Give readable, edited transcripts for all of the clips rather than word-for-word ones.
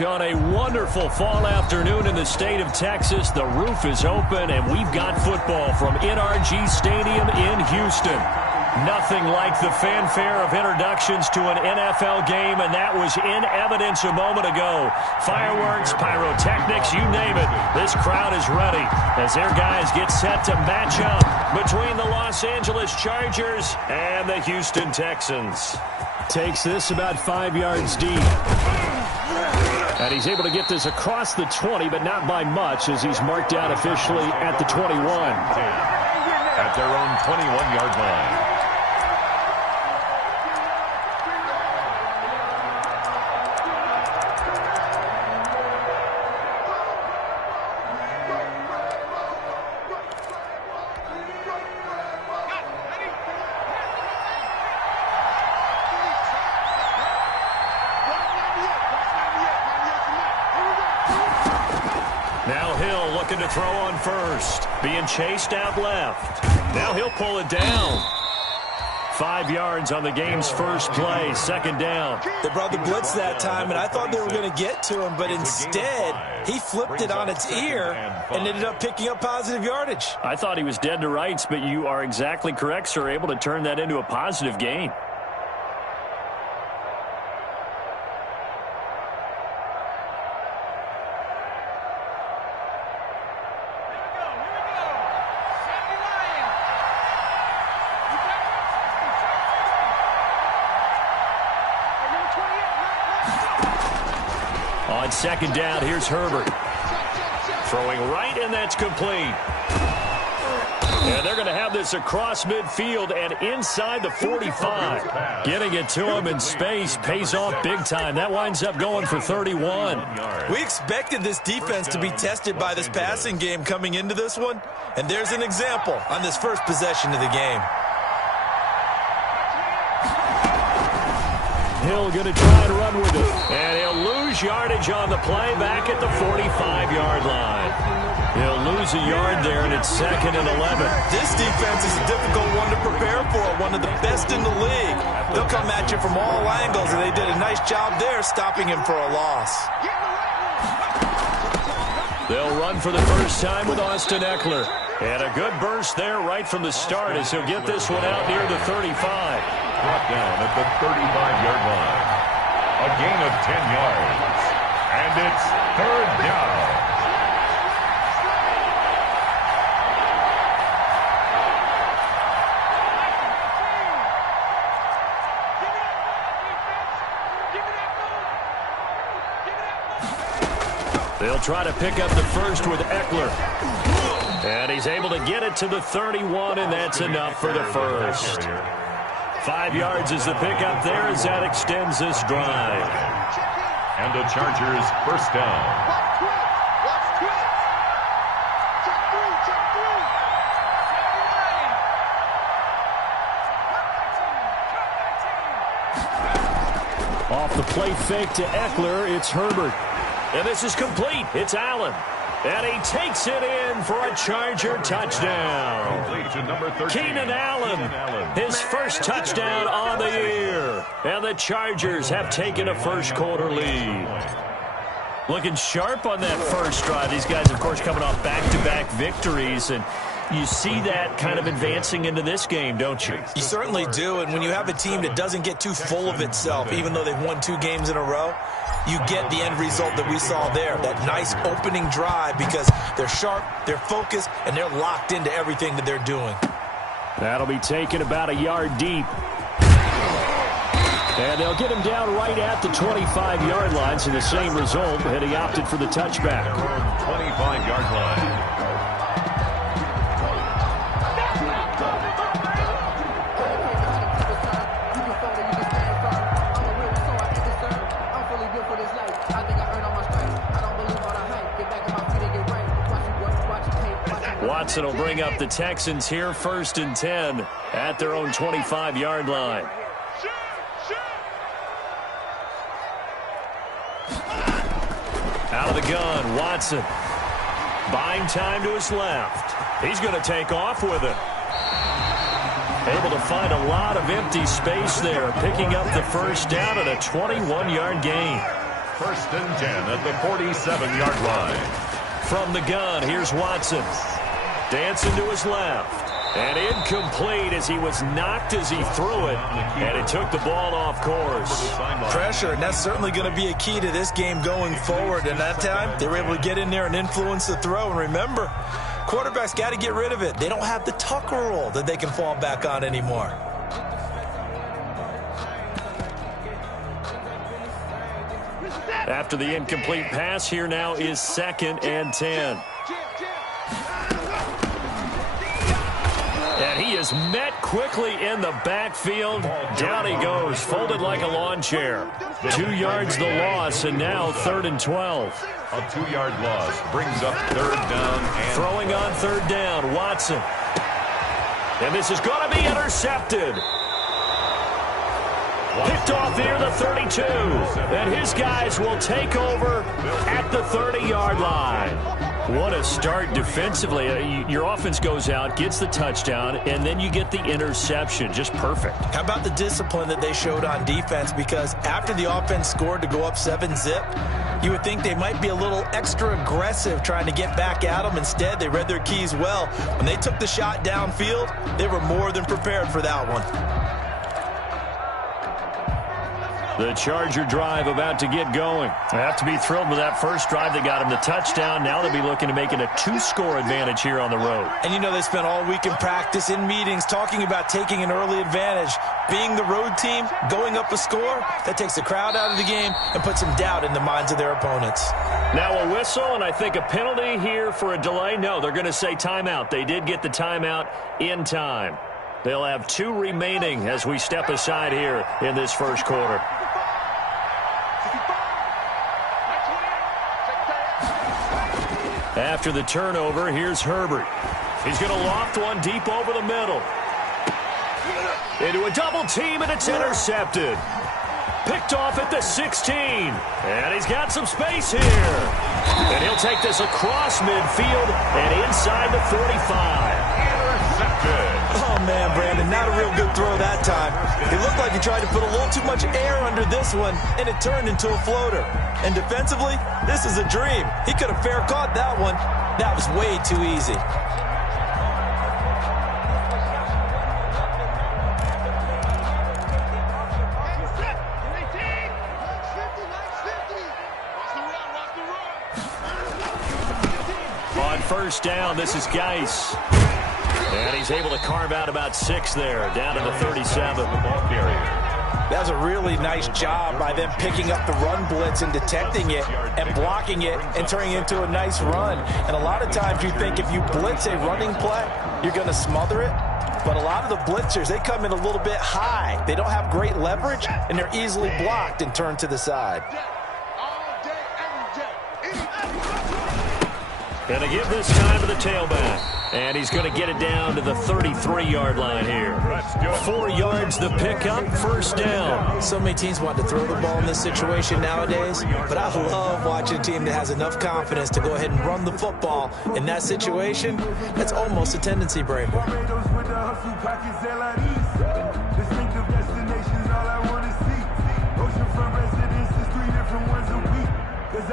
On a wonderful fall afternoon in the state of Texas, the roof is open, and we've got football from NRG Stadium in Houston. Nothing like the fanfare of introductions to an NFL game, and that was in evidence a moment ago. Fireworks, pyrotechnics, you name it. This crowd is ready as their guys get set to match up between the Los Angeles Chargers and the Houston Texans. Takes this about 5 yards deep. And he's able to get this across the 20, but not by much, as he's marked down officially at the 21. At their own 21-yard line. Now Hill looking to throw on first. Being chased out left. Now he'll pull it down. 5 yards on the game's first play. Second down. They brought the blitz that time, and I thought they were going to get to him, but instead he flipped it on its ear and ended up picking up positive yardage. I thought he was dead to rights, but you are exactly correct, sir. Able to turn that into a positive gain. On second down, here's Herbert. Throwing right, and that's complete. And they're going to have this across midfield and inside the 45. Getting it to him in space pays off big time. That winds up going for 31. We expected this defense to be tested by this passing game coming into this one, and there's an example on this first possession of the game. Hill going to try and run with it. And he'll lose yardage on the play back at the 45-yard line. He'll lose a yard there, and it's 2nd and 11. This defense is a difficult one to prepare for, one of the best in the league. They'll come at you from all angles, and they did a nice job there stopping him for a loss. They'll run for the first time with Austin Eckler. And a good burst there right from the start as he'll get this one out near the 35. Brought down at the 35-yard line. A gain of 10 yards. And it's 3rd down. They'll try to pick up the first with Eckler. And he's able to get it to the 31, and that's enough for the first. 5 yards is the pickup there as that extends this drive. And the Chargers first down. Off the play fake to Eckler, it's Herbert. And this is complete. It's Allen. And he takes it in for a Charger touchdown. Keenan Allen, his first touchdown on the year. And the Chargers have taken a first-quarter lead. Looking sharp on that first drive. These guys, of course, coming off back-to-back victories. And you see that kind of advancing into this game, don't you? You certainly do. And when you have a team that doesn't get too full of itself, even though they've won 2 games in a row, you get the end result that we saw there, that nice opening drive, because they're sharp, they're focused, and they're locked into everything that they're doing. That'll be taken about a yard deep. And they'll get him down right at the 25-yard line, so the same result, and he opted for the touchback. 25-yard line. Watson will bring up the Texans here 1st and 10 at their own 25-yard line. Out of the gun, Watson. Buying time to his left. He's going to take off with it. Able to find a lot of empty space there, picking up the first down at a 21-yard gain. First and 10 at the 47-yard line. From the gun, here's Watson. Dancing to his left. And incomplete as he was knocked as he threw it. And it took the ball off course. Pressure, and that's certainly going to be a key to this game going forward. And that time, they were able to get in there and influence the throw. And remember, quarterbacks got to get rid of it. They don't have the Tucker rule that they can fall back on anymore. After the incomplete pass, here now is 2nd and 10. And he is met quickly in the backfield. Down he goes, folded like a lawn chair. 2 yards the loss, and now 3rd and 12. A 2-yard loss brings up 3rd down. And throwing on 3rd down, Watson. And this is going to be intercepted. Picked off near the 32. And his guys will take over at the 30-yard line. What a start defensively. Your offense goes out, gets the touchdown, and then you get the interception. Just perfect. How about the discipline that they showed on defense? Because after the offense scored to go up 7-zip, you would think they might be a little extra aggressive trying to get back at them. Instead, they read their keys well. When they took the shot downfield, they were more than prepared for that one. The Charger drive about to get going. They have to be thrilled with that first drive that got them the touchdown. Now they'll be looking to make it a 2-score advantage here on the road. And you know they spent all week in practice, in meetings, talking about taking an early advantage. Being the road team, going up a score, that takes the crowd out of the game and puts some doubt in the minds of their opponents. Now a whistle, and I think a penalty here for a delay. No, they're going to say timeout. They did get the timeout in time. They'll have 2 remaining as we step aside here in this first quarter. After the turnover, here's Herbert. He's going to loft one deep over the middle. Into a double team, and it's intercepted. Picked off at the 16. And he's got some space here. And he'll take this across midfield and inside the 45. Oh, man, Brandon, not a real good throw that time. It looked like he tried to put a little too much air under this one, and it turned into a floater. And defensively, this is a dream. He could have fair caught that one. That was way too easy. On first down, this is Geis. And he's able to carve out about 6 there, down to the 37. That was a really nice job by them picking up the run blitz and detecting it and blocking it and turning it into a nice run. And a lot of times you think if you blitz a running play, you're going to smother it. But a lot of the blitzers, they come in a little bit high. They don't have great leverage, and they're easily blocked and turned to the side. Going to give this time to the tailback. And he's going to get it down to the 33-yard line here. 4 yards the pickup, first down. So many teams want to throw the ball in this situation nowadays, but I love watching a team that has enough confidence to go ahead and run the football. In that situation, that's almost a tendency breaker.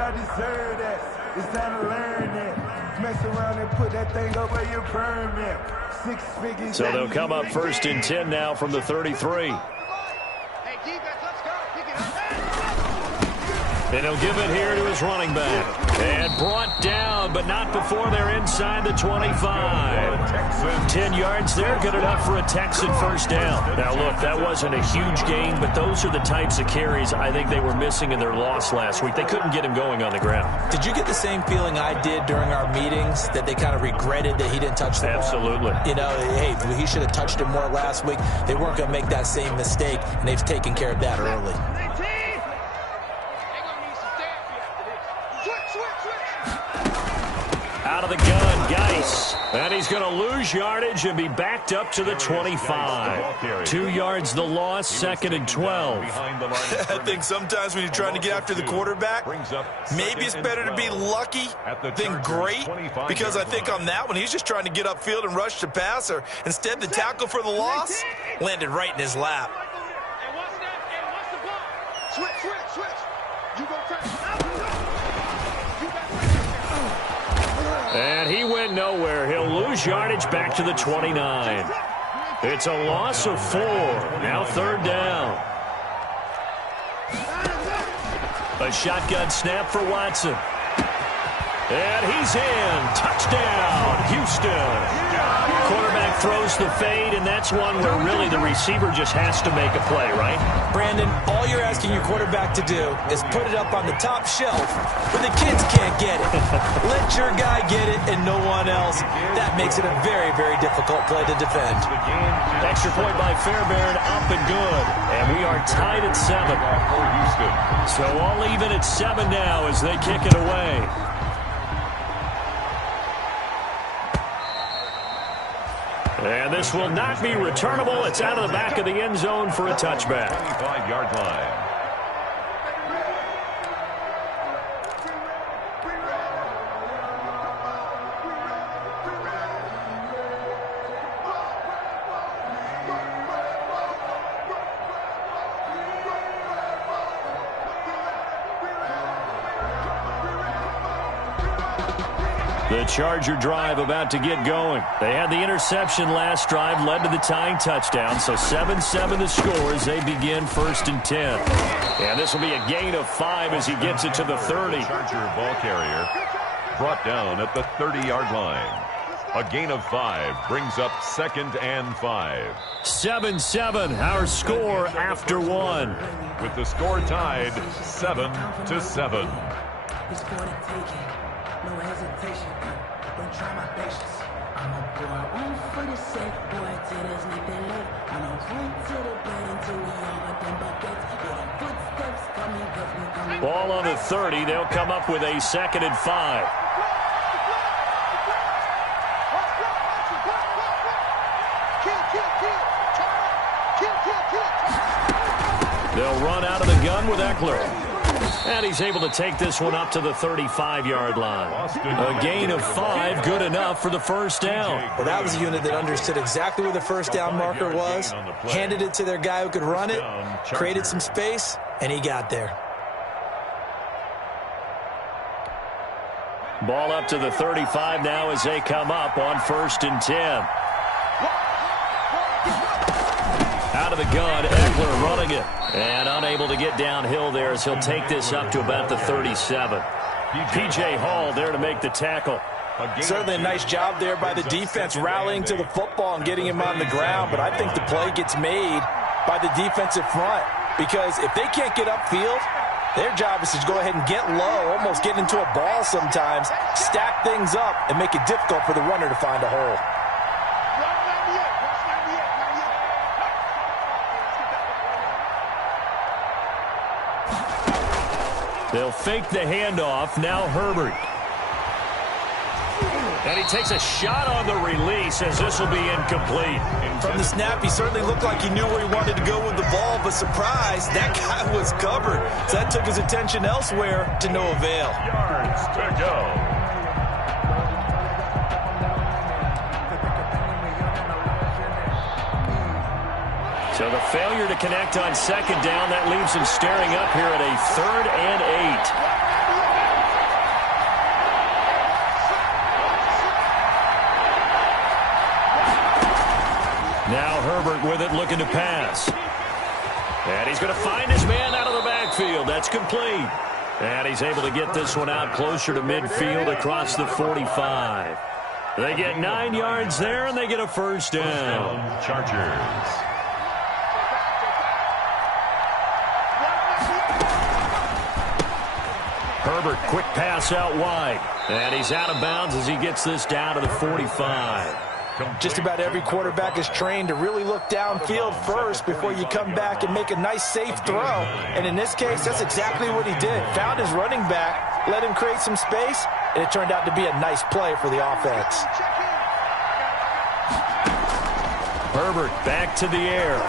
I deserve that. It's time to learn that. Mess around and put that thing over your permit. 6 figures. So they'll come up first and 10 now from the 33. And he'll give it here to his running back. And brought down, but not before they're inside the 25. 10 yards there, good enough for a Texan first down. Now, look, that wasn't a huge gain, but those are the types of carries I think they were missing in their loss last week. They couldn't get him going on the ground. Did you get the same feeling I did during our meetings, that they kind of regretted that he didn't touch the ball? Absolutely. You know, hey, he should have touched it more last week. They weren't going to make that same mistake, and they've taken care of that early. Out of the gun, Geis. And he's going to lose yardage and be backed up to the 25. 2 yards the loss, 2nd and 12. I think sometimes when you're trying to get after the quarterback, maybe it's better to be lucky than great, because I think on that one, he's just trying to get upfield and rush the passer. Instead, the tackle for the loss landed right in his lap. Switch. You go crazy. And he went nowhere. He'll lose yardage back to the 29. It's a loss of 4. Now 3rd down. A shotgun snap for Watson. And he's in. Touchdown, Houston. Quarterback throws the fade, and that's one where really the receiver just has to make a play, right? Brandon, all you're asking your quarterback to do is put it up on the top shelf where the kids can't get it. Let your guy get it and no one else. That makes it a very, very difficult play to defend. Extra point by Fairbairn, up and good. And we are tied at 7. So all even at 7 now as they kick it away. And this will not be returnable. It's out of the back of the end zone for a touchback. 25-yard line. The Charger drive about to get going. They had the interception last drive, led to the tying touchdown. So 7-7 the score as they begin 1st and 10. And this will be a gain of 5 as he gets it to the 30. Charger ball carrier brought down at the 30-yard line. A gain of 5 brings up 2nd and 5. 7-7, our score after 1. With the score tied 7-7. It's for the taking. No hesitation. Don't try my patience. I'm a boy on for the sake. Boy, to this make they live. On a point to the bed until we all got them buckets. Yeah, footsteps coming, cause we coming. Ball on the 30. They'll come up with a 2nd and 5. They'll run out of the gun with Eckler. And he's able to take this one up to the 35-yard line. A gain of 5, good enough for the 1st down. Well, that was a unit that understood exactly where the 1st down marker was, handed it to their guy who could run it, created some space, and he got there. Ball up to the 35 now as they come up on 1st and 10. Out of the gun, Eckler running it. And unable to get downhill there as he'll take this up to about the 37. P.J. Hall there to make the tackle. Certainly a nice job there by the defense rallying to the football and getting him on the ground. But I think the play gets made by the defensive front. Because if they can't get upfield, their job is to go ahead and get low, almost get into a ball sometimes, stack things up, and make it difficult for the runner to find a hole. They'll fake the handoff. Now Herbert. And he takes a shot on the release as this will be incomplete. From the snap, he certainly looked like he knew where he wanted to go with the ball, but surprise, that guy was covered. So that took his attention elsewhere to no avail. Yards to go. So the failure to connect on 2nd down, that leaves him staring up here at a 3rd and 8. Now Herbert with it, looking to pass. And he's going to find his man out of the backfield. That's complete. And he's able to get this one out closer to midfield across the 45. They get 9 yards there, and they get a 1st down. Chargers. Herbert, quick pass out wide. And he's out of bounds as he gets this down to the 45. Just about every quarterback is trained to really look downfield first before you come back and make a nice, safe throw. And in this case, that's exactly what he did. Found his running back, let him create some space, and it turned out to be a nice play for the offense. Herbert back to the air.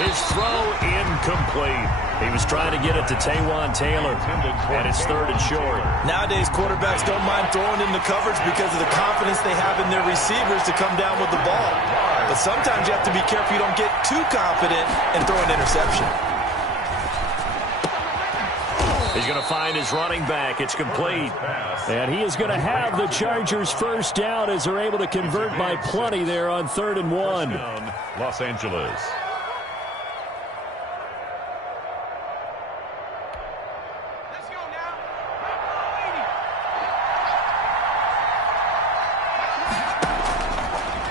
His throw incomplete. He was trying to get it to Taywan Taylor, and it's 3rd and short. Nowadays, quarterbacks don't mind throwing in the coverage because of the confidence they have in their receivers to come down with the ball. But sometimes you have to be careful you don't get too confident and throw an interception. He's going to find his running back. It's complete. And he is going to have the Chargers first down as they're able to convert by plenty there on 3rd and 1. Los Angeles.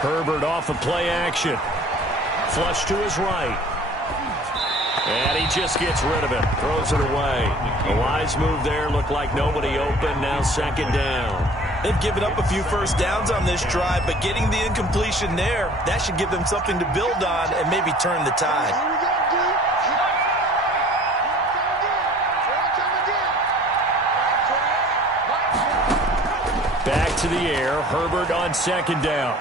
Herbert off of play action. Flush to his right. And he just gets rid of it. Throws it away. A wise move there. Looked like nobody open. Now 2nd down. They've given up a few first downs on this drive, but getting the incompletion there, that should give them something to build on and maybe turn the tide. Back to the air. Herbert on 2nd down.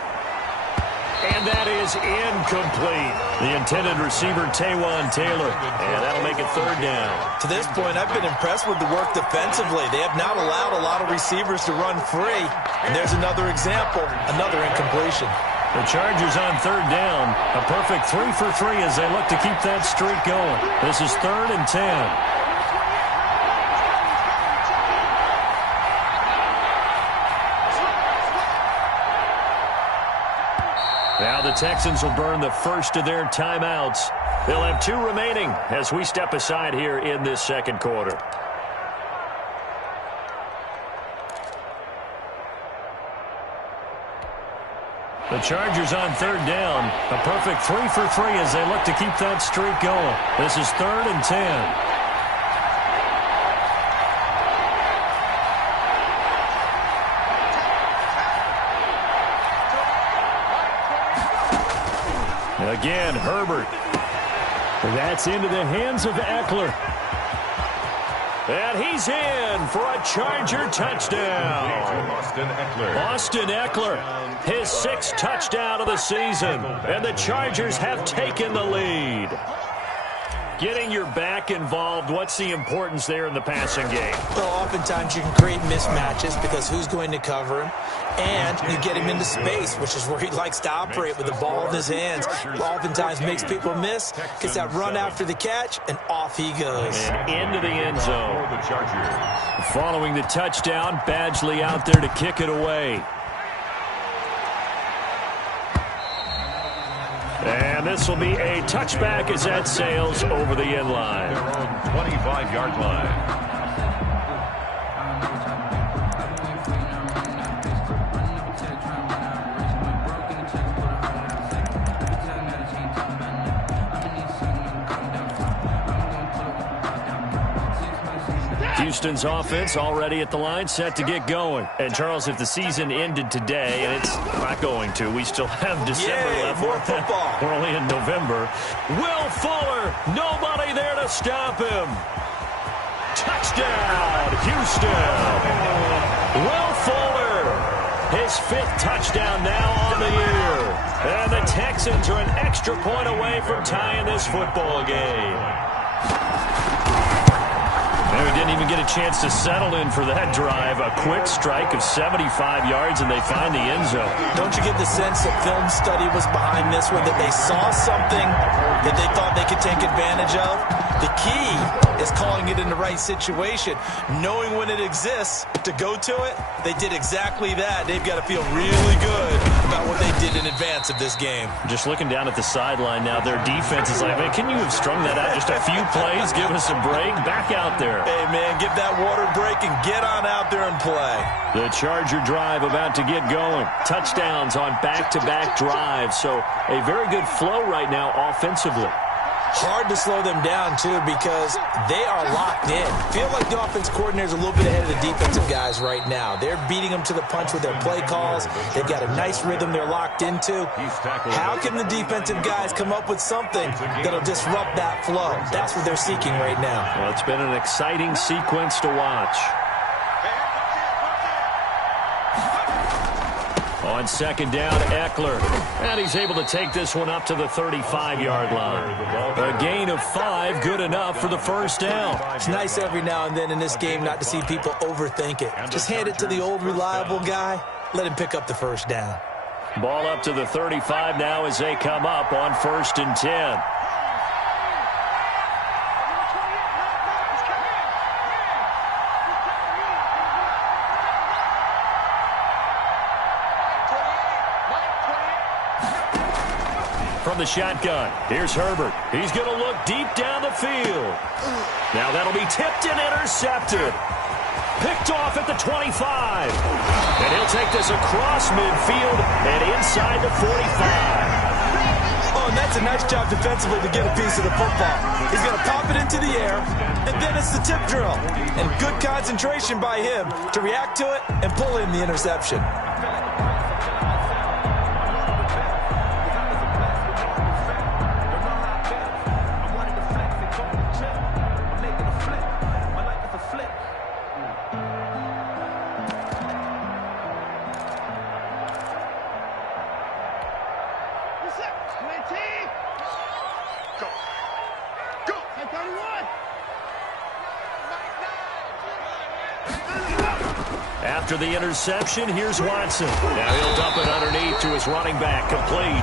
And that is incomplete. The intended receiver, Taywan Taylor. And that'll make it 3rd down. To this point, I've been impressed with the work defensively. They have not allowed a lot of receivers to run free. And there's another example, another incompletion. The Chargers on 3rd down. A perfect 3 for 3 as they look to keep that streak going. This is 3rd and 10. Now the Texans will burn the first of their timeouts. They'll have 2 remaining as we step aside here in this 2nd quarter. The Chargers on 3rd down. A perfect 3 for 3 as they look to keep that streak going. This is 3rd and 10. Again, Herbert. That's into the hands of Eckler. And he's in for a Charger touchdown. Austin Eckler, his 6th touchdown of the season. And the Chargers have taken the lead. Getting your back involved, what's the importance there in the passing game? Well, oftentimes you can create mismatches because who's going to cover him? And you get him into space, which is where he likes to operate with the ball in his hands. Oftentimes makes people miss, gets that run after the catch, and off he goes. And into the end zone. Following the touchdown, Badgley out there to kick it away. And this will be a touchback as that sails over the end line. They're on 25-yard line. Houston's offense already at the line, set to get going. And, Charles, if the season ended today, and it's not going to, we still have December left. More football. We're only in November. Will Fuller, nobody there to stop him. Touchdown, Houston. Will Fuller, his 5th touchdown now on the year. And the Texans are an extra point away from tying this football game. And we didn't even get a chance to settle in for that drive. A quick strike of 75 yards, and they find the end zone. Don't you get the sense that film study was behind this one, that they saw something that they thought they could take advantage of? The key is calling it in the right situation, knowing when it exists to go to it. They did exactly that. They've got to feel really good about what they did in advance of this game. Just looking down at the sideline now, their defense is like, man, can you have strung that out just a few plays? Give us a break. Back out there. Hey, man, give that water break and get on out there and play. The Charger drive about to get going. Touchdowns on back-to-back drives. So a very good flow right now offensively. Hard to slow them down, too, because they are locked in. Feel like the offense coordinator's a little bit ahead of the defensive guys right now. They're beating them to the punch with their play calls. They've got a nice rhythm they're locked into. How can the defensive guys come up with something that'll disrupt that flow? That's what they're seeking right now. Well, it's been an exciting sequence to watch. On 2nd down, Eckler. And he's able to take this one up to the 35-yard line. A gain of 5, good enough for the first down. It's nice every now and then in this game not to see people overthink it. Just hand it to the old reliable guy. Let him pick up the first down. Ball up to the 35 now as they come up on 1st and 10. from the shotgun. Here's Herbert. He's going to look deep down the field. Now that'll be tipped and intercepted. Picked off at the 25. And he'll take this across midfield and inside the 45. Oh, and that's a nice job defensively to get a piece of the football. He's going to pop it into the air, and then it's the tip drill. And good concentration by him to react to it and pull in the interception. After the interception, here's Watson. Now he'll dump it underneath to his running back, complete.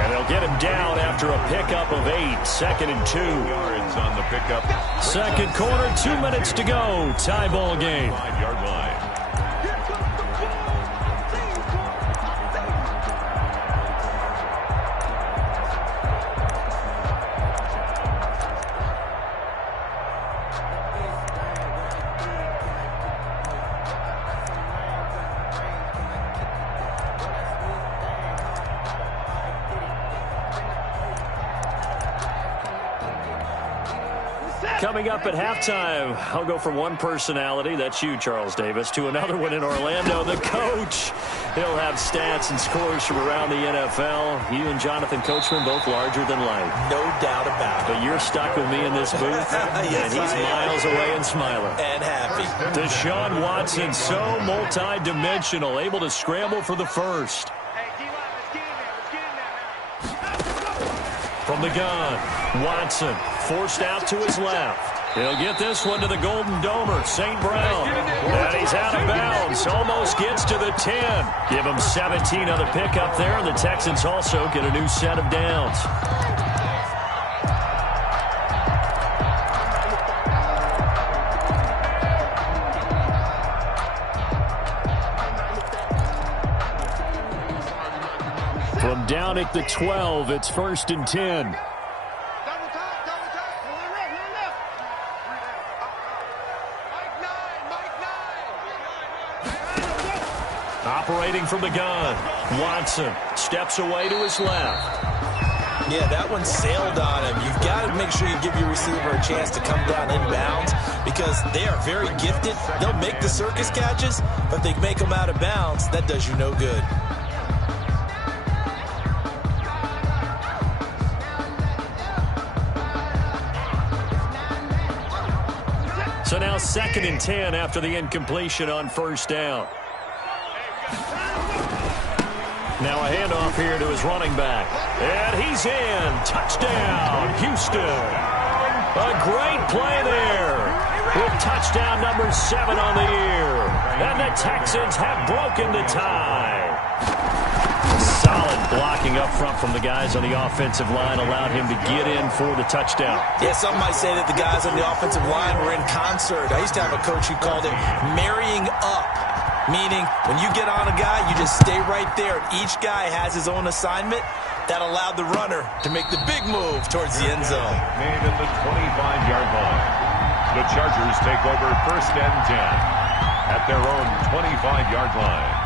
And they'll get him down after a pickup of 8, 2nd and 2. Yards on the pickup. Second quarter, 2 minutes to go. Tie ball game. 5-yard line. Coming up at halftime, I'll go from one personality, that's you, Charles Davis, to another one in Orlando, the coach. He'll have stats and scores from around the NFL. You and Jonathan Coachman, both larger than life. No doubt about it. But you're stuck with me in this booth, Yes, and he's miles away and smiling. And happy. Deshaun Watson, so multi-dimensional, able to scramble for the first. From the gun, Watson forced out to his left. He'll get this one to the Golden Domer, St. Brown. And he's out of bounds, almost gets to the 10. Give him 17 on the pickup there, and the Texans also get a new set of downs. From down at the 12, it's 1st and 10. Operating from the gun, Watson steps away to his left. Yeah, that one sailed on him. You've got to make sure you give your receiver a chance to come down inbounds because they are very gifted. They'll make the circus catches, but they make them out of bounds. That does you no good. So now 2nd and 10 after the incompletion on 1st down. Now a handoff here to his running back. And he's in. Touchdown, Houston. A great play there. With touchdown number 7 on the year. And the Texans have broken the tie. Solid blocking up front from the guys on the offensive line allowed him to get in for the touchdown. Yeah, some might say that the guys on the offensive line were in concert. I used to have a coach who called it marrying up. Meaning, when you get on a guy, you just stay right there. And each guy has his own assignment. That allowed the runner to make the big move towards the end zone. Made at the 25-yard line. The Chargers take over 1st and 10 at their own 25-yard line.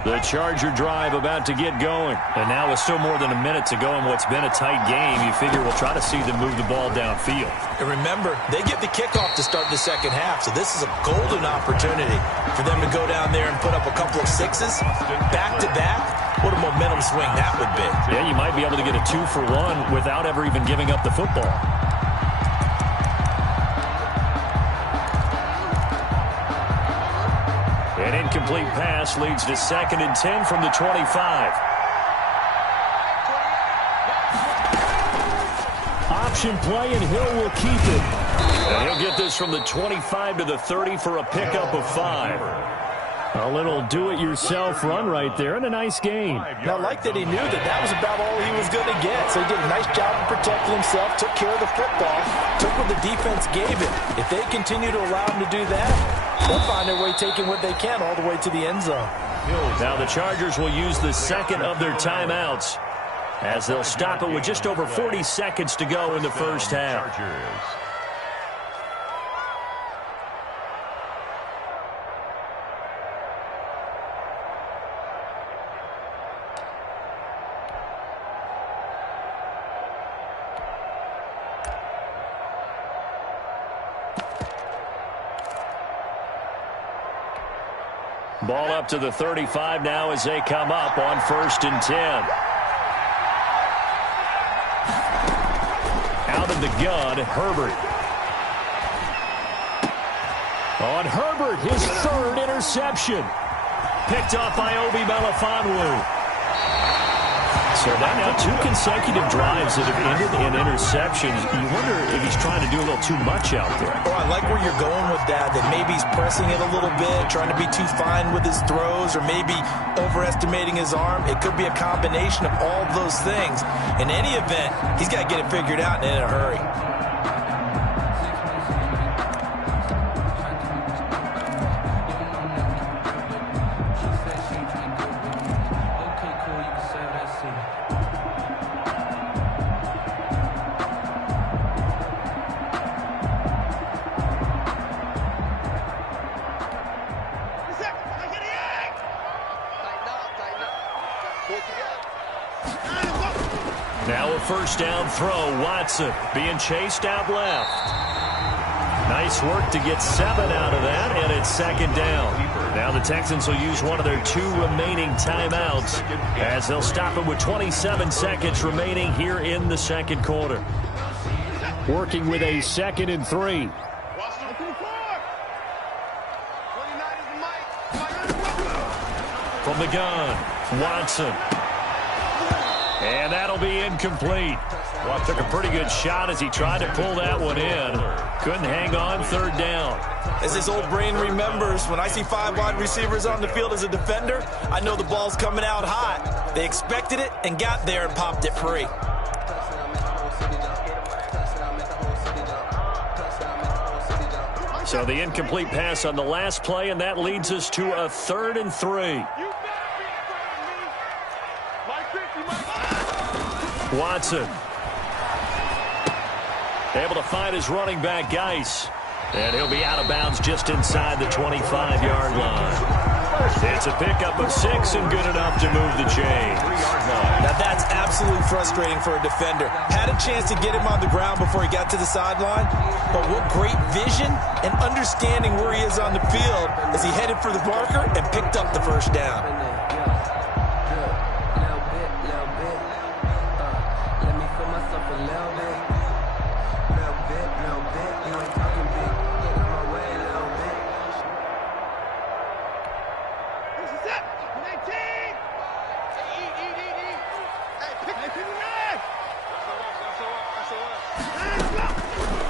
The Charger drive about to get going. And now with still more than a minute to go in what's been a tight game, you figure we'll try to see them move the ball downfield. And remember, they get the kickoff to start the second half, so this is a golden opportunity for them to go down there and put up a couple of sixes back-to-back. What a momentum swing that would be. Yeah, you might be able to get a 2-for-1 without ever even giving up the football. An incomplete pass leads to 2nd and 10 from the 25. Option play, and Hill will keep it. And he'll get this from the 25 to the 30 for a pickup of 5. A little do-it-yourself run right there, and a nice gain. Now, I like that he knew that was about all he was going to get. So he did a nice job of protecting himself, took care of the football, took what the defense gave him. If they continue to allow him to do that, they'll find their way taking what they can all the way to the end zone. Now the Chargers will use the second of their timeouts as they'll stop it with just over 40 seconds to go in the first half. Ball up to the 35 now as they come up on 1st and 10. Out of the gun, Herbert. On Herbert, his 3rd interception. Picked off by Obi Melifonwu. So now 2 consecutive drives that have ended in interceptions. You wonder if he's trying to do a little too much out there. Oh, I like where you're going with that maybe he's pressing it a little bit, trying to be too fine with his throws, or maybe overestimating his arm. It could be a combination of all those things. In any event, he's got to get it figured out and in a hurry. Now a first down throw. Watson being chased out left. Nice work to get 7 out of that, and it's 2nd down. Now the Texans will use one of their 2 remaining timeouts as they'll stop it with 27 seconds remaining here in the 2nd quarter. Working with a 2nd and 3. From the gun, Watson. And that'll be incomplete. Well, took a pretty good shot as he tried to pull that one in. Couldn't hang on, 3rd down. As his old brain remembers, when I see 5 wide receivers on the field as a defender, I know the ball's coming out hot. They expected it and got there and popped it free. So the incomplete pass on the last play, and that leads us to a 3rd and 3. Watson able to find his running back, Geis. And he'll be out of bounds just inside the 25-yard line. It's a pickup of 6 and good enough to move the chains. Now that's absolutely frustrating for a defender. Had a chance to get him on the ground before he got to the sideline, but what great vision and understanding where he is on the field as he headed for the marker and picked up the first down.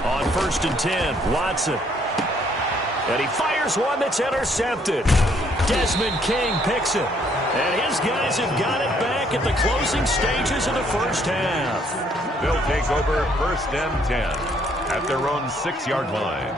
On 1st and 10, Watson. And he fires one that's intercepted. Desmond King picks it. And his guys have got it back at the closing stages of the first half. They'll take over 1st and 10 at their own 6-yard line.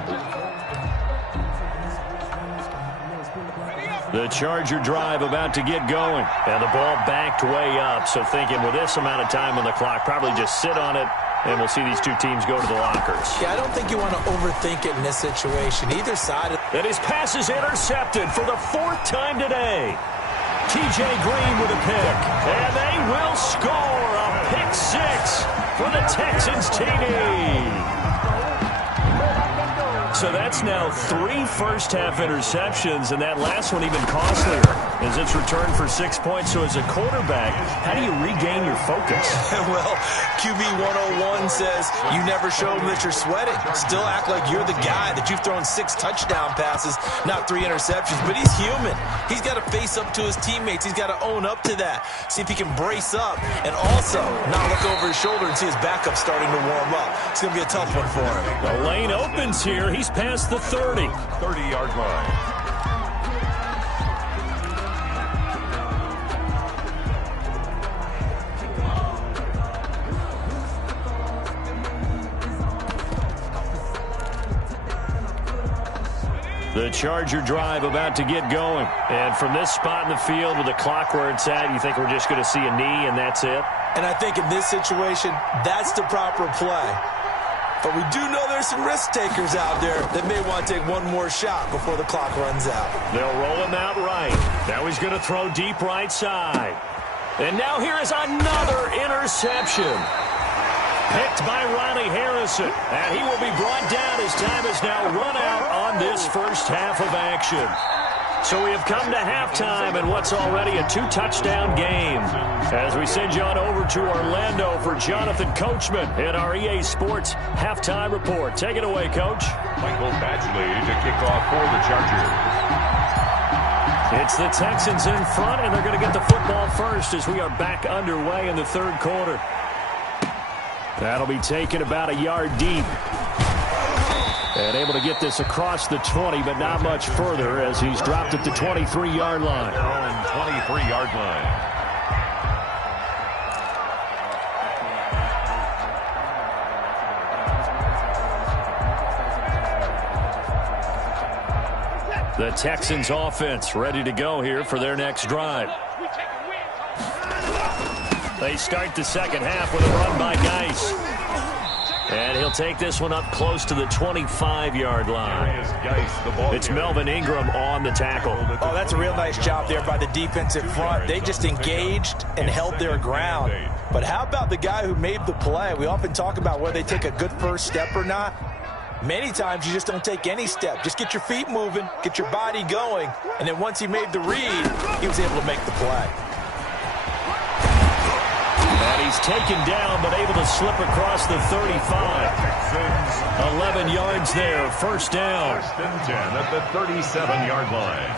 The Charger drive about to get going. And the ball backed way up. So thinking with this amount of time on the clock, probably just sit on it. And we'll see these 2 teams go to the lockers. Yeah, I don't think you want to overthink it in this situation. Either side. And his pass is intercepted for the 4th time today. T.J. Green with a pick. And they will score a pick 6 for the Texans TD. So that's now 3 first-half interceptions, and that last one even costlier as it's returned for 6 points. So as a quarterback, how do you regain your focus? Well, QB 101 says you never show them that you're sweating. Still act like you're the guy, that you've thrown 6 touchdown passes, not 3 interceptions. But he's human. He's got to face up to his teammates. He's got to own up to that. See if he can brace up and also not look over his shoulder and see his backup starting to warm up. It's going to be a tough one for him. The lane opens here. He's past the 30. 30-yard line. The Charger drive about to get going. And from this spot in the field with the clock where it's at, you think we're just going to see a knee and that's it? And I think in this situation, that's the proper play. But we do know there's some risk takers out there that may want to take one more shot before the clock runs out. They'll roll him out right. Now he's going to throw deep right side. And now here is another interception. Picked by Ronnie Harrison. And he will be brought down as time has now run out on this first half of action. So we have come to halftime in what's already a 2-touchdown game. As we send you on over to Orlando for Jonathan Coachman in our EA Sports Halftime Report. Take it away, Coach. Michael Badgley to kick off for the Chargers. It's the Texans in front, and they're going to get the football first as we are back underway in the third quarter. That'll be taken about a yard deep. And able to get this across the 20, but not much further as he's dropped at the 23-yard line. 23-yard line. The Texans offense ready to go here for their next drive. They start the second half with a run by Geis. And he'll take this one up close to the 25-yard line. It's Melvin Ingram on the tackle. Oh, that's a real nice job there by the defensive front. They just engaged and held their ground. But how about the guy who made the play? We often talk about whether they take a good first step or not. Many times you just don't take any step. Just get your feet moving, get your body going, and then once he made the read, he was able to make the play. And he's taken down, but able to slip across the 35. 11 yards there, first down. First and 10 at the 37-yard line.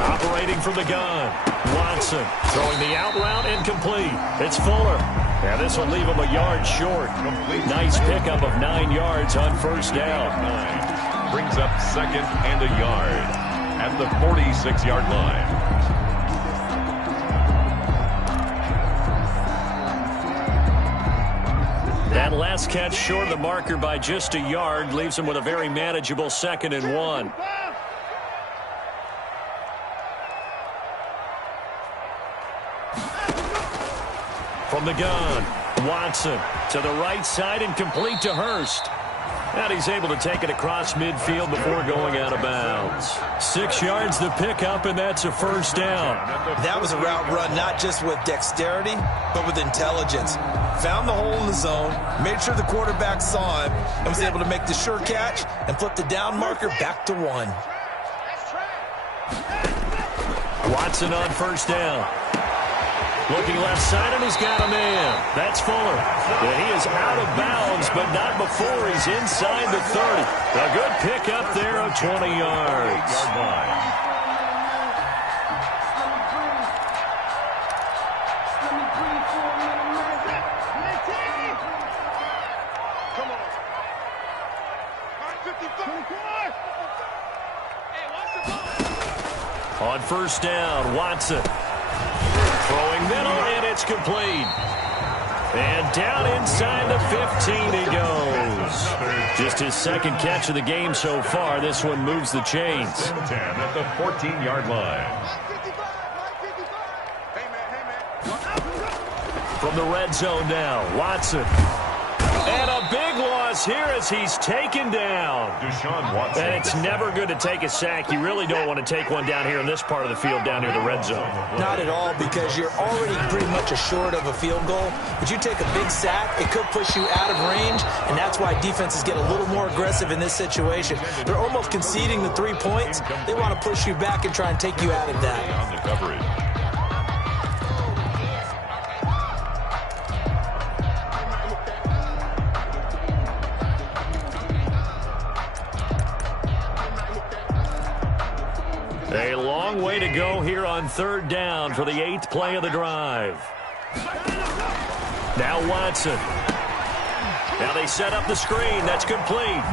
Operating from the gun, Watson throwing the out route incomplete. It's Fuller. And this will leave him a yard short. Nice pickup of 9 yards on first down. Brings up second and a yard at the 46-yard line. That last catch short of the marker by just a yard leaves him with a very manageable 2nd and 1. From the gun, Watson to the right side and complete to Hurst. And he's able to take it across midfield before going out of bounds. 6 yards to pick up, and that's a first down. That was a route run not just with dexterity, but with intelligence. Found the hole in the zone, made sure the quarterback saw him, and was able to make the sure catch and flip the down marker back to 1. Watson on first down. Looking left side, and he's got a man. That's Fuller. And he is out of bounds, but not before he's inside the 30. A good pickup there of 20 yards. On first down, Watson. Throwing middle, and it's complete. And down inside the 15 he goes. Just his second catch of the game so far. This one moves the chains. 10 at the 14-yard line. From the red zone now, Watson. And a big loss here as he's taken down. Deshaun Watson. And it's never good to take a sack. You really don't want to take one down here in this part of the field, down near the red zone. Not at all, because you're already pretty much assured of a field goal. But you take a big sack, it could push you out of range, and that's why defenses get a little more aggressive in this situation. They're almost conceding the 3 points. They want to push you back and try and take you out of that. On the coverage. A long way to go here on third down for the 8th play of the drive. Now Watson. Now they set up the screen. That's complete.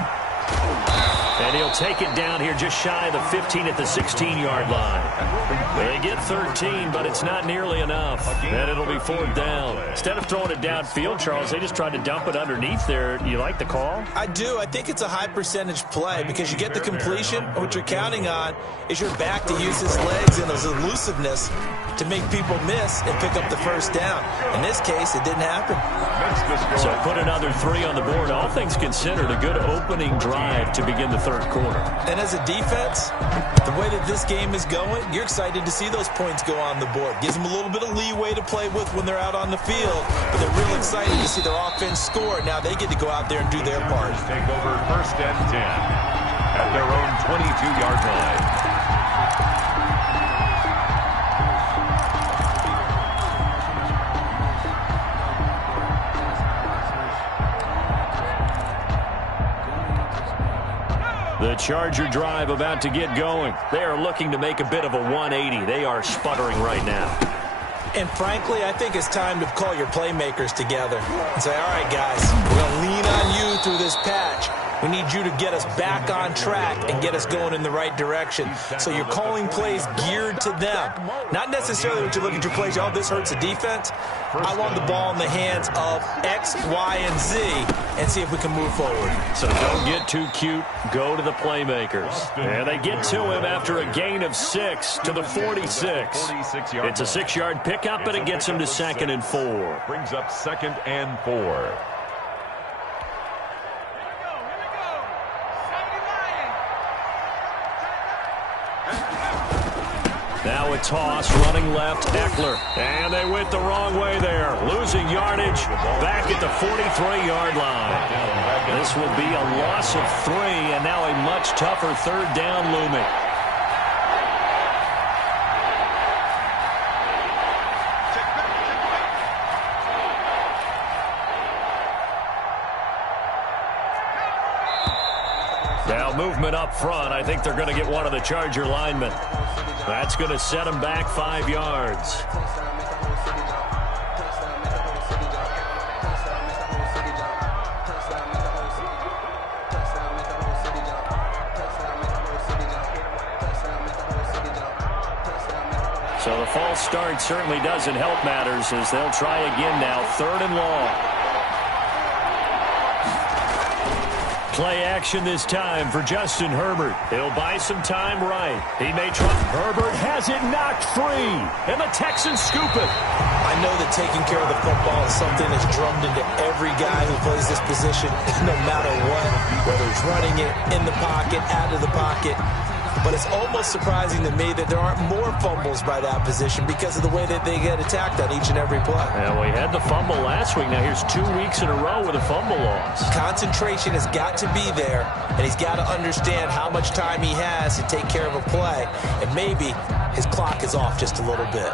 And he'll take it down here just shy of the 15 at the 16-yard line. They get 13, but it's not nearly enough. And it'll be 4th down. Instead of throwing it downfield, Charles, they just tried to dump it underneath there. You like the call? I do. I think it's a high percentage play because you get the completion. What you're counting on is your back to use his legs and his elusiveness to make people miss and pick up the first down. In this case, it didn't happen. So put another 3 on the board. All things considered, a good opening drive to begin the 3rd quarter. And as a defense, the way that this game is going, you're excited to see those points go on the board. Gives them a little bit of leeway to play with when they're out on the field, but they're real excited to see their offense score. Now they get to go out there and do their part. Take over 1st and 10 at their own 22-yard line. The Charger drive about to get going. They are looking to make a bit of a 180. They are sputtering right now. And frankly, I think it's time to call your playmakers together and say, all right, guys, we're going to lean on you through this patch. We need you to get us back on track and get us going in the right direction. So you're calling plays geared to them. Not necessarily when you look at your plays, oh, this hurts the defense. I want the ball in the hands of X, Y, and Z and see if we can move forward. So don't get too cute. Go to the playmakers. And they get to him after a gain of 6 to the 46. It's a 6-yard pickup, and it gets him to 2nd and 4. Brings up 2nd and 4. Now a toss, running left, Eckler. And they went the wrong way there. Losing yardage back at the 43-yard line. This will be a loss of 3, and now a much tougher 3rd down looming. Now movement up front. I think they're going to get one of the Charger linemen. That's going to set them back 5 yards. So the false start certainly doesn't help matters as they'll try again now. 3rd and long. Play action this time for Justin Herbert. He'll buy some time right. He may try. Herbert has it knocked free, and the Texans scoop it. I know that taking care of the football is something that's drummed into every guy who plays this position, no matter what, whether he's running it, in the pocket, out of the pocket. But it's almost surprising to me that there aren't more fumbles by that position because of the way that they get attacked on each and every play. Yeah, we had the fumble last week. Now here's 2 weeks in a row with a fumble loss. Concentration has got to be there, and he's got to understand how much time he has to take care of a play. And maybe his clock is off just a little bit.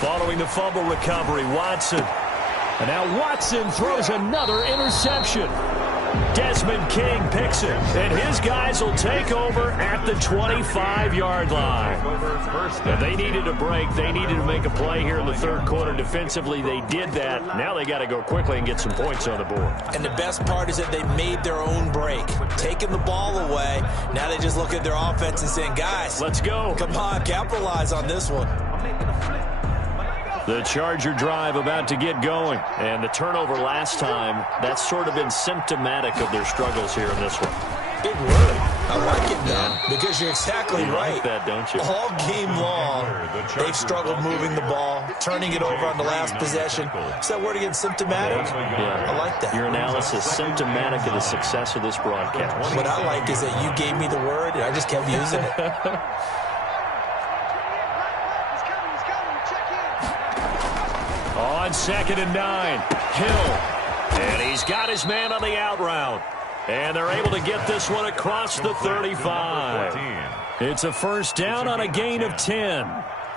Following the fumble recovery, Watson. And now Watson throws another interception. Desmond King picks it, and his guys will take over at the 25-yard line. And they needed a break. They needed to make a play here in the 3rd quarter. Defensively, they did that. Now they got to go quickly and get some points on the board. And the best part is that they made their own break, taking the ball away. Now they just look at their offense and saying, guys, let's go. Come on, capitalize on this one. The Charger drive about to get going. And the turnover last time, that's sort of been symptomatic of their struggles here in this one. Big word. I like it now because you're exactly right. Like that, don't you? All game long, they've struggled moving the ball, turning it over on the last possession. Is that word again, symptomatic? Yeah. I like that. Your analysis, symptomatic of the success of this broadcast. What I like is that you gave me the word, and I just kept using it. On 2nd and 9, Hill. And he's got his man on the out route. And they're able to get this one across the 35. It's a 1st down on a gain of 10.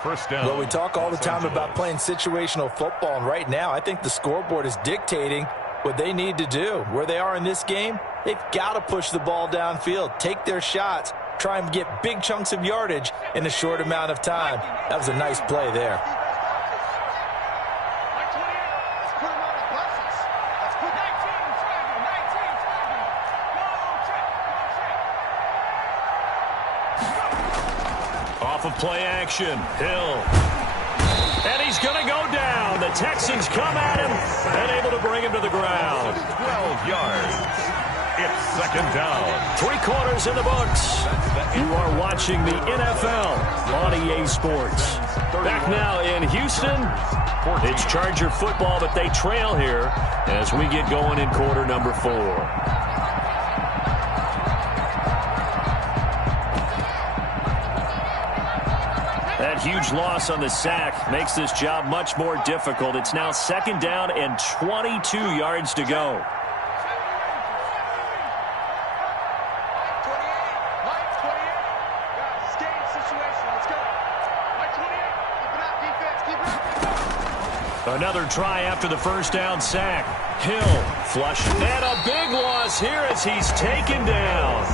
First down. Well, we talk all the time about playing situational football, and right now I think the scoreboard is dictating what they need to do. Where they are in this game, they've got to push the ball downfield, take their shots, try and get big chunks of yardage in a short amount of time. That was a nice play there. Off of play action, Hill. And he's going to go down. The Texans come at him and able to bring him to the ground. 12 yards. It's second down. 3 quarters in the books. You are watching the NFL on EA Sports. Back now in Houston, it's Charger football, but they trail here as we get going in quarter number 4. That huge loss on the sack makes this job much more difficult. It's now second down and 22 yards to go. Another try after the first down sack. Hill flush. And a big loss here as he's taken down.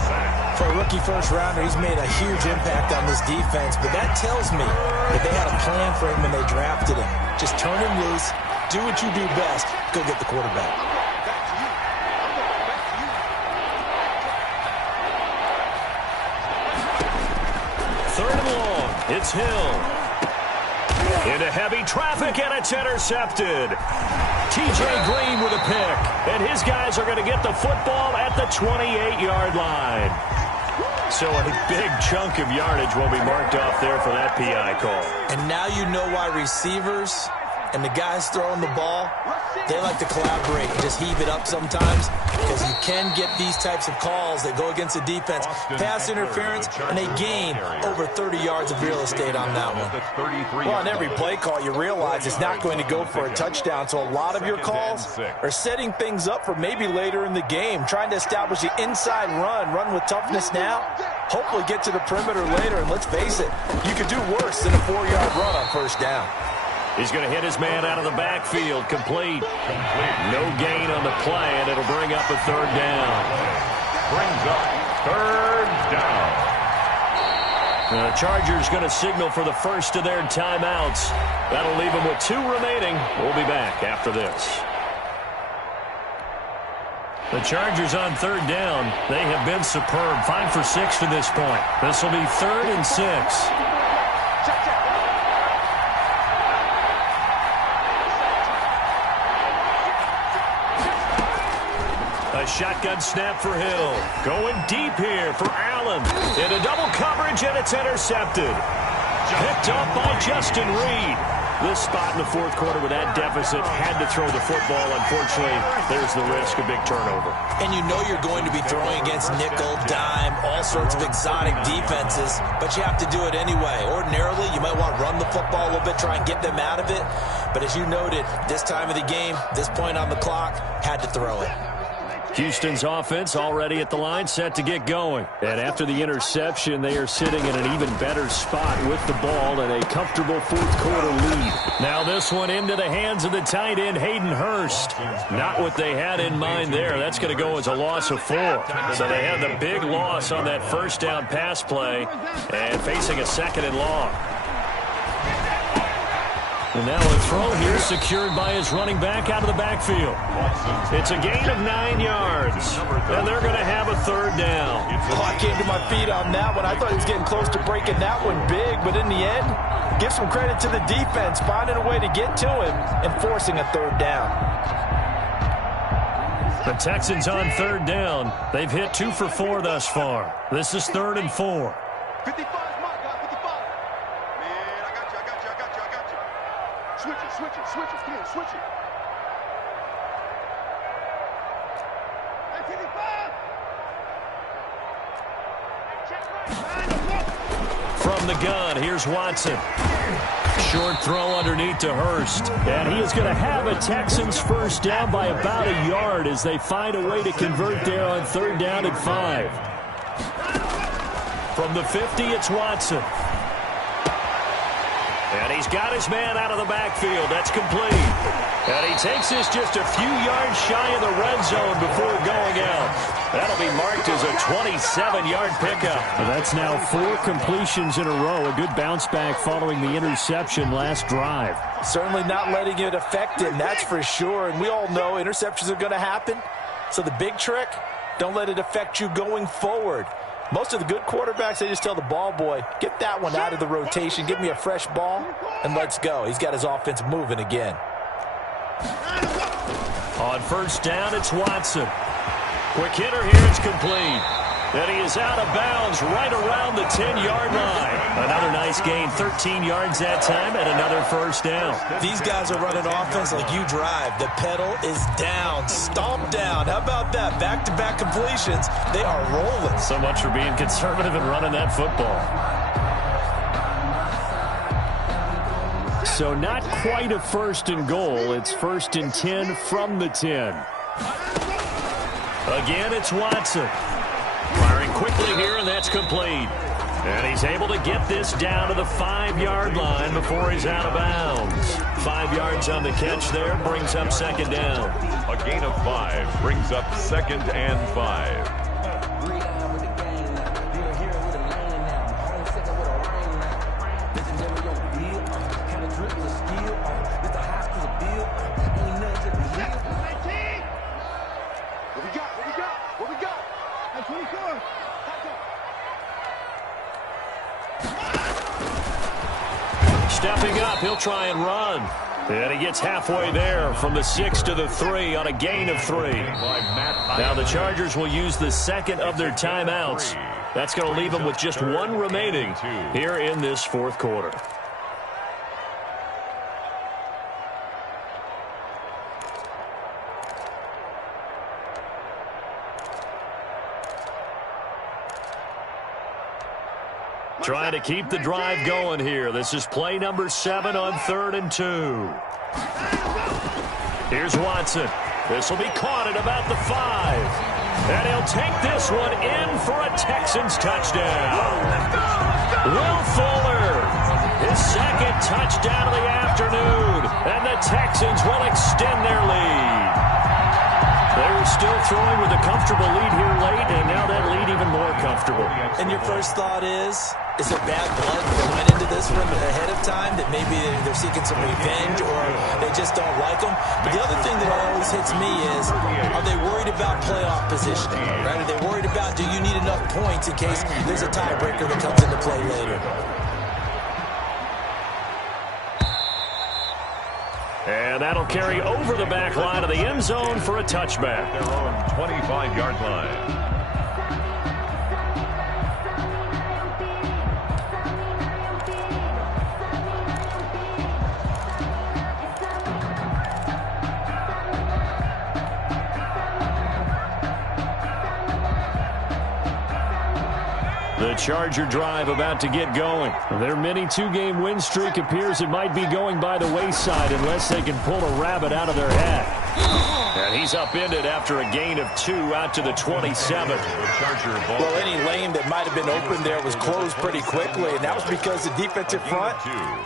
For a rookie first-rounder, he's made a huge impact on this defense, but that tells me that they had a plan for him when they drafted him. Just turn him loose, do what you do best, go get the quarterback. Third and long, it's Hill. Into heavy traffic, and it's intercepted. T.J. Green with a pick, and his guys are going to get the football at the 28-yard line. So a big chunk of yardage will be marked off there for that PI call. And now you know why receivers and the guys throwing the ball, they like to collaborate and just heave it up sometimes, because you can get these types of calls that go against the defense, pass interference, and they gain over 30 yards of real estate on that one. Well, on every play call, you realize it's not going to go for a touchdown, so a lot of your calls are setting things up for maybe later in the game, trying to establish the inside run with toughness now, hopefully get to the perimeter later, and let's face it, you could do worse than a 4-yard run on first down. He's going to hit his man out of the backfield. Complete. No gain on the play, and it'll bring up a third down. Brings up third down. The Chargers going to signal for the first of their timeouts. That'll leave them with 2 remaining. We'll be back after this. The Chargers on third down. They have been superb. 5 for 6 to this point. This will be 3rd and 6. A shotgun snap for Hill. Going deep here for Allen. In a double coverage, and it's intercepted. Picked up by Justin Reed. This spot in the fourth quarter with that deficit, had to throw the football. Unfortunately, there's the risk of big turnover. And you know you're going to be throwing against nickel, dime, all sorts of exotic defenses, but you have to do it anyway. Ordinarily, you might want to run the football a little bit, try and get them out of it. But as you noted, this time of the game, this point on the clock, had to throw it. Houston's offense already at the line, set to get going. And after the interception, they are sitting in an even better spot with the ball and a comfortable fourth quarter lead. Now this one into the hands of the tight end, Hayden Hurst. Not what they had in mind there. That's going to go as a loss of 4. So they had the big loss on that first down pass play and facing a 2nd and long. And now a throw here secured by his running back out of the backfield. It's a gain of 9 yards, and they're going to have a third down. Oh, I came to my feet on that one. I thought he was getting close to breaking that one big, but in the end, give some credit to the defense, finding a way to get to him and forcing a third down. The Texans on third down. They've hit 2 for 4 thus far. This is 3rd and 4. 55 is my guy, 55. Man, I got you. Switch it. Come on, switch it. Hey, 55. From the gun, here's Watson. Short throw underneath to Hurst. And he is going to have a Texans first down by about a yard as they find a way to convert there on 3rd down and 5. From the 50, it's Watson. And he's got his man out of the backfield. That's complete. And he takes this just a few yards shy of the red zone before going out. That'll be marked as is a 27-yard pickup. That's now 4 completions in a row. A good bounce back following the interception last drive. Certainly not letting it affect him, that's for sure. And we all know interceptions are going to happen. So the big trick, don't let it affect you going forward. Most of the good quarterbacks, they just tell the ball boy, get that one out of the rotation, give me a fresh ball, and let's go. He's got his offense moving again. On first down, it's Watson. Quick hitter here, it's complete. And he is out of bounds right around the 10-yard line. Another nice gain, 13 yards that time, and another first down. These guys are running offense like you drive. The pedal is down, stomp down. How about that? Back-to-back completions. They are rolling. So much for being conservative and running that football. So not quite a first and goal. It's first and 10 from the 10. Again, it's Watson. Firing quickly here, and that's complete. And he's able to get this down to the 5-yard line before he's out of bounds. 5 yards on the catch there, brings up second down. A gain of 5 brings up 2nd and 5. Stepping up, he'll try and run. And he gets halfway there from the 6 to the 3 on a gain of 3. Now the Chargers will use the second of their timeouts. That's going to leave them with just 1 remaining here in this fourth quarter. Trying to keep the drive going here. This is play number 7 on 3rd and 2. Here's Watson. This will be caught at about the 5. And he'll take this one in for a Texans touchdown. Will Fuller, his 2nd touchdown of the afternoon. And the Texans will extend their lead. They were still throwing with a comfortable lead here late, and now that lead even more comfortable. And your first thought is there bad blood that went into this from ahead of time, that maybe they're seeking some revenge or they just don't like them? But the other thing that always hits me is, are they worried about playoff positioning? Right? Are they worried about, do you need enough points in case there's a tiebreaker that comes into play later? And that'll carry over the back line of the end zone for a touchback. Their own 25-yard line. The Charger drive about to get going. Their mini 2-game win streak appears it might be going by the wayside unless they can pull a rabbit out of their hat. And he's upended after a gain of 2 out to the 27. Well, any lane that might have been open there was closed pretty quickly, and that was because the defensive front,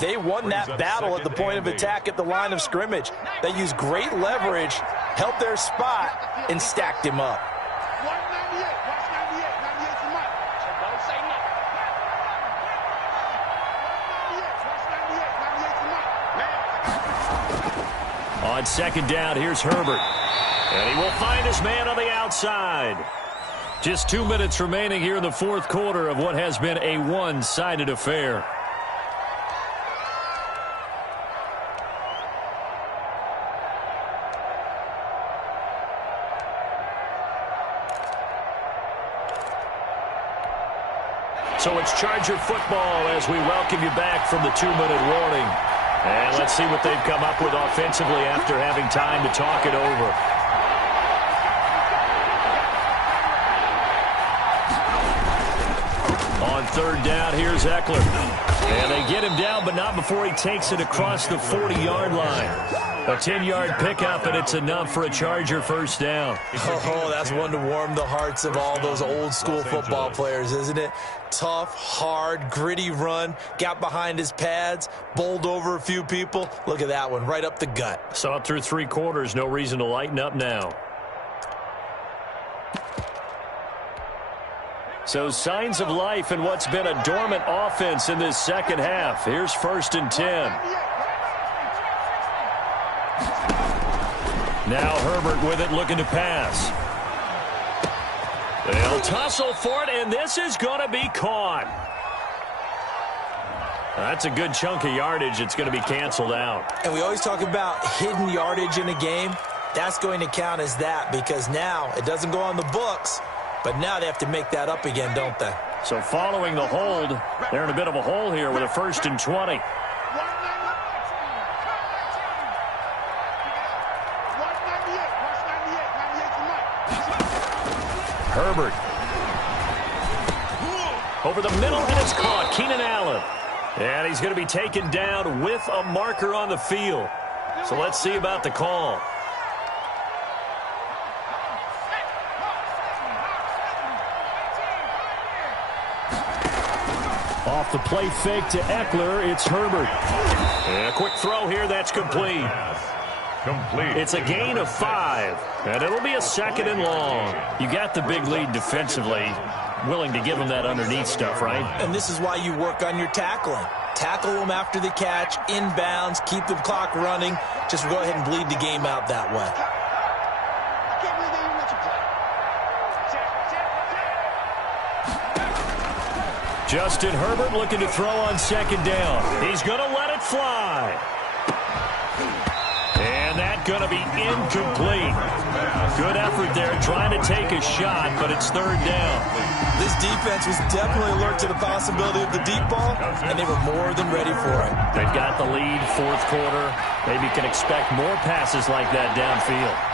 they won that battle at the point of attack at the line of scrimmage. They used great leverage, held their spot, and stacked him up. On second down, here's Herbert. And he will find his man on the outside. Just 2 minutes remaining here in the fourth quarter of what has been a one-sided affair. So it's Charger football as we welcome you back from the 2-minute warning. And let's see what they've come up with offensively after having time to talk it over. On third down, here's Eckler. And they get him down, but not before he takes it across the 40-yard line. A 10-yard pickup, and it's enough for a Charger first down. Oh, that's one to warm the hearts of all those old-school football players, isn't it? Tough, hard, gritty run, got behind his pads, bowled over a few people. Look at that one, right up the gut. Saw it through 3 quarters, no reason to lighten up now. So signs of life in what's been a dormant offense in this second half. Here's 1st and 10. Now Herbert with it, looking to pass. They'll tussle for it, and this is going to be caught. That's a good chunk of yardage. It's going to be canceled out. And we always talk about hidden yardage in a game. That's going to count as that because now it doesn't go on the books, but now they have to make that up again, don't they? So following the hold, they're in a bit of a hole here with a 1st and 20. Herbert. Over the middle, and it's caught. Keenan Allen. And he's going to be taken down with a marker on the field. So let's see about the call. Off the play fake to Eckler, it's Herbert. And a quick throw here, that's complete. It's a gain of 5, and it'll be a 2nd and long. You got the big lead defensively, willing to give them that underneath stuff, right? And this is why you work on your tackling. Tackle them after the catch, inbounds, keep the clock running. Just go ahead and bleed the game out that way. Justin Herbert looking to throw on 2nd down. He's going to let it fly. And that's going to be incomplete. Good effort there trying to take a shot, but it's 3rd down. This defense was definitely alert to the possibility of the deep ball, and they were more than ready for it. They've got the lead, 4th quarter. Maybe can expect more passes like that downfield.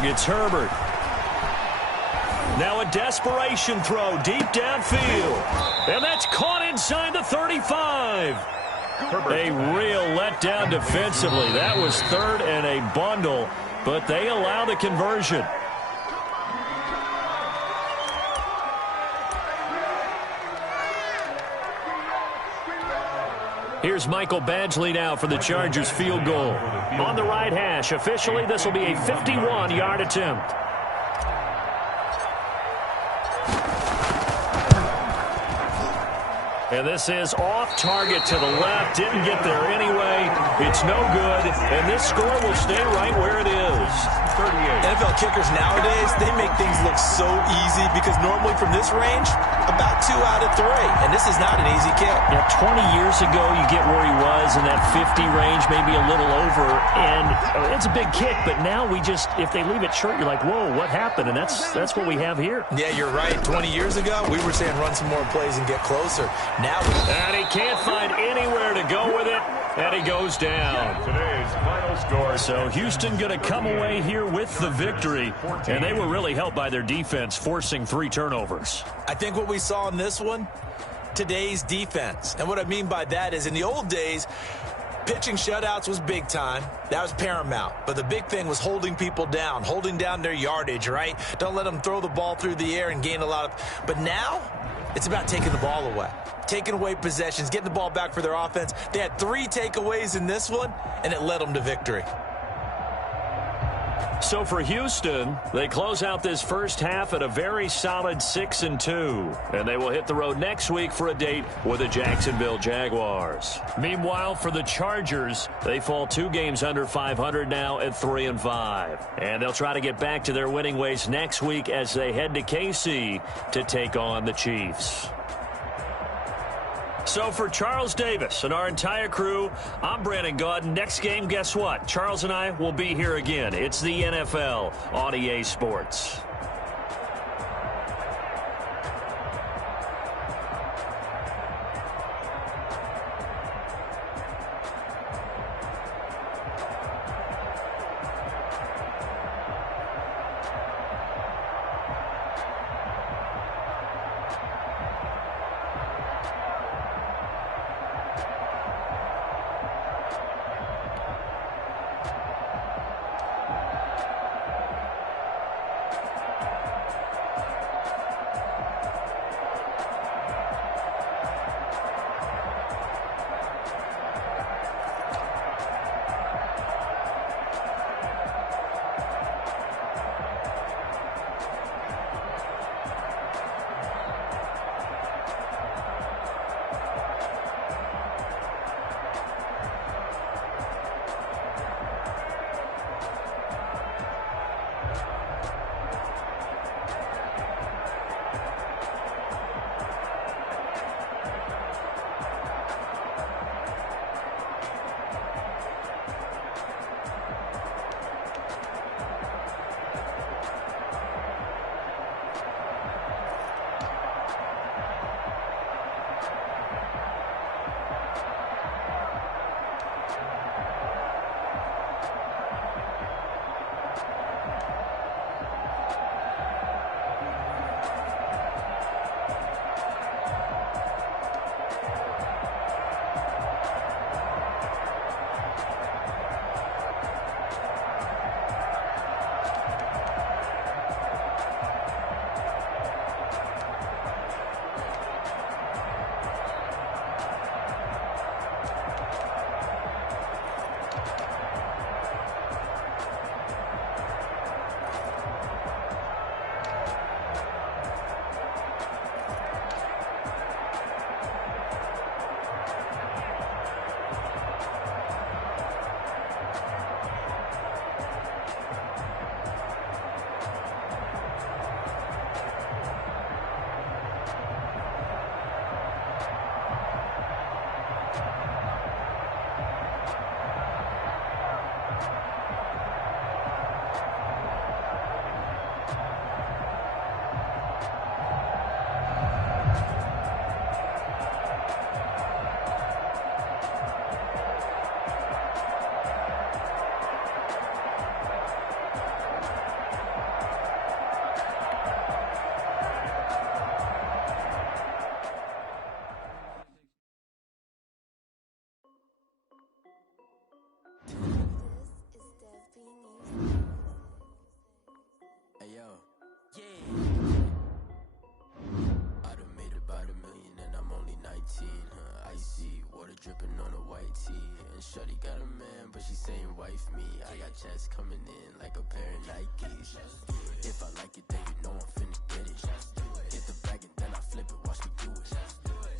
It's Herbert. Now a desperation throw deep downfield. And that's caught inside the 35. A real letdown defensively. That was 3rd and a bundle, but they allow the conversion. Here's Michael Badgley now for the Chargers field goal. On the right hash, officially this will be a 51-yard attempt. And this is off target to the left. Didn't get there anyway. It's no good. And this score will stay right where it is. 38. NFL kickers nowadays, they make things look so easy because normally from this range, about 2 out of 3. And this is not an easy kick. Yeah, 20 years ago, you get where he was in that 50 range, maybe a little over. And it's a big kick, but now we just, if they leave it short, you're like, whoa, what happened? And that's what we have here. Yeah, you're right. 20 years ago, we were saying run some more plays and get closer. Now, and he can't find anywhere to go with it, and he goes down. Today's final score. So Houston going to come away here with the victory, and they were really helped by their defense, forcing 3 turnovers. I think what we saw in this one, today's defense. And what I mean by that is in the old days, pitching shutouts was big time. That was paramount. But the big thing was holding people down, holding down their yardage, right? Don't let them throw the ball through the air and gain a lot of. But now, it's about taking the ball away. Taking away possessions, getting the ball back for their offense. They had 3 takeaways in this one, and it led them to victory. So for Houston, they close out this first half at a very solid 6-2. And they will hit the road next week for a date with the Jacksonville Jaguars. Meanwhile, for the Chargers, they fall 2 games under 500 now at 3-5. And they'll try to get back to their winning ways next week as they head to KC to take on the Chiefs. So for Charles Davis and our entire crew, I'm Brandon Gaudin. Next game, guess what? Charles and I will be here again. It's the NFL on EA Sports. 19, icy, water dripping on a white tee. And shorty got a man, but she saying wife me. I got checks coming in like a pair of Nikes. If I like it, then you know I'm finna get it. Get the bag and then I flip it, watch me do it.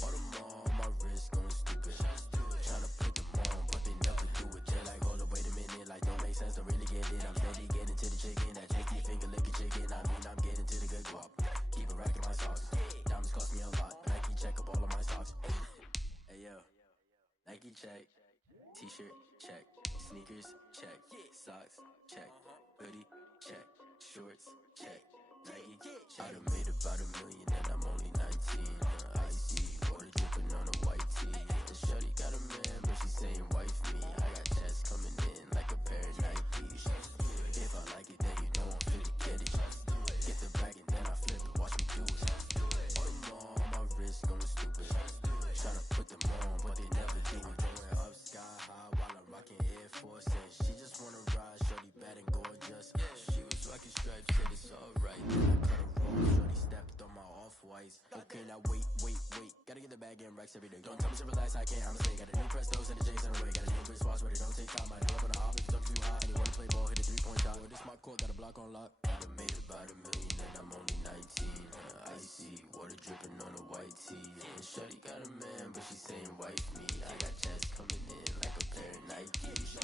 All them on my wrist going stupid. Tryna put them on, but they never do it. They're like, hold up, wait a minute, like don't make sense, don't really get it. I'm steady getting to the chicken, that tricky finger licking chicken. I mean, I'm getting to the good guap. Keep a rack in my socks. Diamonds cost me a lot, but Nike check up all of my stocks. Hey yo, Nike check, t-shirt check, sneakers check, socks check, hoodie check, shorts check, Nike. I done made about $1 million and I'm only 19. Icy, water dripping on a white tee. And shorty got a man, but she saying wife me. I got checks coming in like a pair of Nikes. If I like it, then you know I'm finna get it. Get the bag and then I flip it, watch me do it. All them on my wrist going stupid. Tryna put them on, but they never do it. Going up sky high while I'm rocking Air Force. And she just wanna ride, shorty bad and gorgeous. She was rocking stripes, said it's alright. Then I cut her off, shorty stepped on my off-whites. Okay, now wait. Gotta get the bag and racks every day. Don't tell me to relax, I can't, I'ma say. Got a new Prestos and the J's in the way. Got a new Chris Foss, but it don't take time. I pull up on the hop if it's up too high. And you wanna play ball, hit a three-point shot. This my court, got a block on lock. I done made about $1 million and I'm only 19. Icy, water dripping on a white tee. And shorty got a man, but she saying wife me. I got checks coming in like a pair of Nikes.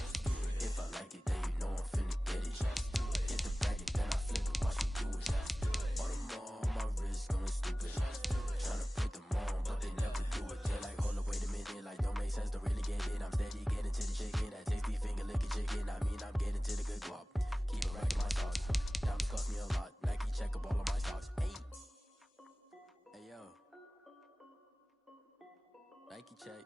If I like it, then you know I'm finna get it. Get the bag and then I flip it, watch me do it. All them on my wrist going stupid. Tryna put them on, but they never do it. They're like, hold up, wait a minute, like don't make sense, don't really get it. I'm steady getting to the chicken, that tasty finger licking chicken. I mean, I'm getting to the good guap. Keep a rack in my socks. Diamonds cost me a lot. Nike check up all of my stocks. Hey yo, Nike check.